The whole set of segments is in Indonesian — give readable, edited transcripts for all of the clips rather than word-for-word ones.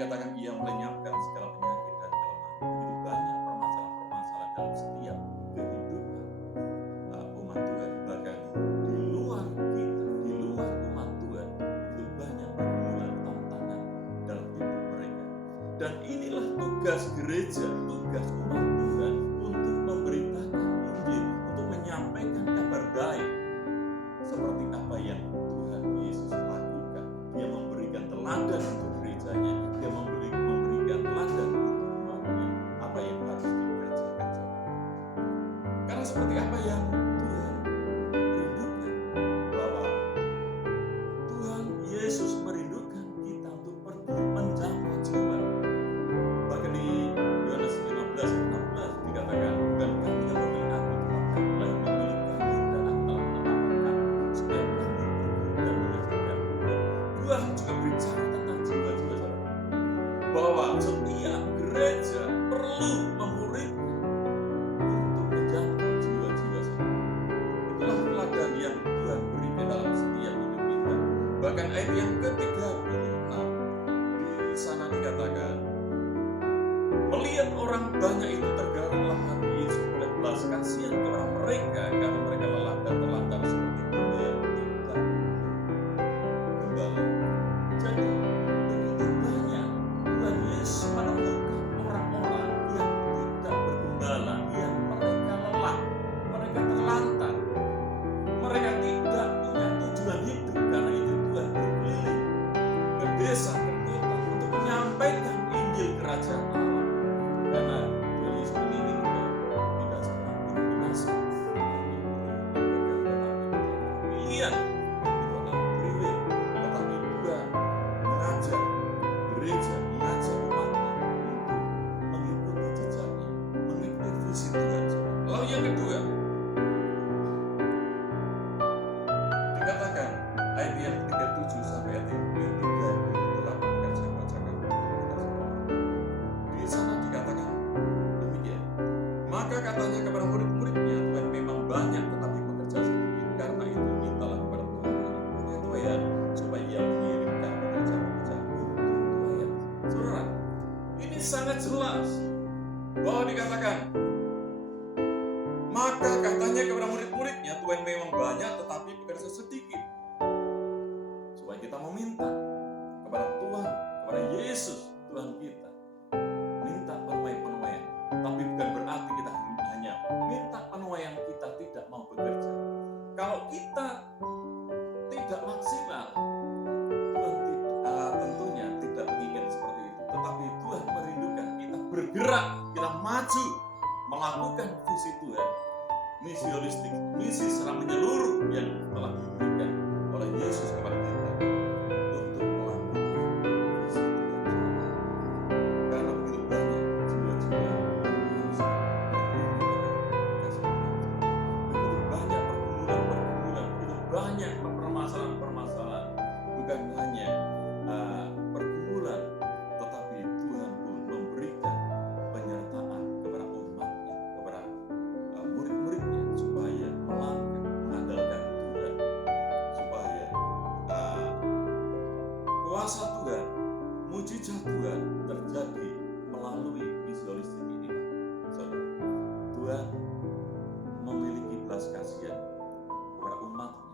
dikatakan ia melenyapkan segala penyakit dan kelemahan. Begitu banyak permasalahan-permasalahan dalam setiap kehidupan umat Tuhan. Bahkan di luar kita, di luar umat Tuhan, begitu banyak pergumulan, tantangan dalam hidup mereka. Dan inilah tugas gereja, tugas umat Tuhan untuk memberitakan Injil, untuk menyampaikan kabar baik. Seperti apa yang Tuhan Yesus lakukan. Dia memberikan teladan untuk gerejanya. Dia memberikan teladan untuk umatnya. Apa yang harus dikerjakan. Karena seperti apa yang Tuhan rindukan. Bahwa Tuhan Yesus merindukan kita untuk pergi menjangkau jiwa. Bahkan di Yohanes 15:16 dikatakan, bukan kami yang memilih aku, tetapi Kamulah yang memilih kami, dan aku telah menetapkan kamu supaya kami pergi dan menyaksikan. Tuhan juga bicara tentang jiwa-jiwa saudara, bahwa setiap gereja perlu memuridkan untuk menjangkau jiwa-jiwa saudara. Itulah teladan yang Tuhan berikan dalam setiap hidup kita. Bahkan ayat yang ke-36 di sana dikatakan, melihat orang banyak itu tergeraklah hati Yesus oleh belas kasihan kepada mereka karena mereka lelah dan terlantar seperti domba yang tidak gembala. Jadi begitu banyak Tuhan Yesus menemukan orang-orang yang tidak bergembala, yang mereka lelah, mereka terlantar, mereka tidak punya tujuan hidup. Karena itu Tuhan berkeliling ke desa, ke kota untuk menyampaikan Injil Kerajaan Allah. Karena Tuhan Yesus menginginkan tidak semakin binasa, pilihan itu adalah privilege, tetapi Tuhan mengajak gereja, mengajak umatnya untuk mengikuti jejaknya, mengikuti visi Tuhan. Lalu yang kedua dikatakan ayat yang 37 sampai ayat yang 38 akan saya bacakan untuk kita semua. Di sana dikatakan demikian. Maka katanya kepada murid-muridnya, Tuhan memang banyak tetapi pekerja sedikit. Karena itu mintalah kepada Tuhan yang punya tuayan supaya ia mengirimkan pekerja-pekerja untuk tuayan. Saudara, ini sangat jelas bahwa dikatakan, maka katanya kepada murid-muridnya, Tuhan memang banyak tetapi pekerja sedikit. Supaya kita meminta kepada Tuhan, kepada Yesus Tuhan kita, minta penuaian. Tapi bukan berarti kita hanya minta penuaian, kita tidak mau bekerja. Kalau kita tidak maksimal, Tuhan tentunya tidak menginginkan seperti itu. Tetapi Tuhan merindukan kita bergerak, kita maju, melakukan visi Tuhan, misi holistik, misi secara menyeluruh yang telah diberikan oleh Yesus kepada kita untuk melakukan visi Tuhan. Karena begitu banyak jiwa-jiwa yang harus kasih Tuhan. Begitu banyak pergumulan, begitu banyak permasalahan-permasalahan. Bukan hanya pergumulan, tetapi Tuhan pun memberikan penyertaan kepada umatnya, kepada murid-muridnya, supaya melangkah mengandalkan Tuhan, supaya kuasa Tuhan, mujizat Tuhan terjadi melalui misi holistik ini. Saudara, Tuhan memiliki belas kasihan kepada umatnya.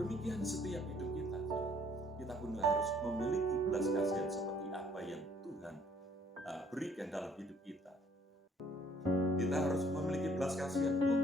Demikian setiap hidup kita, saudara. Kita pun harus memiliki belas kasihan seperti apa yang Tuhan berikan dalam hidup kita. Kita harus memiliki belas kasihan untuk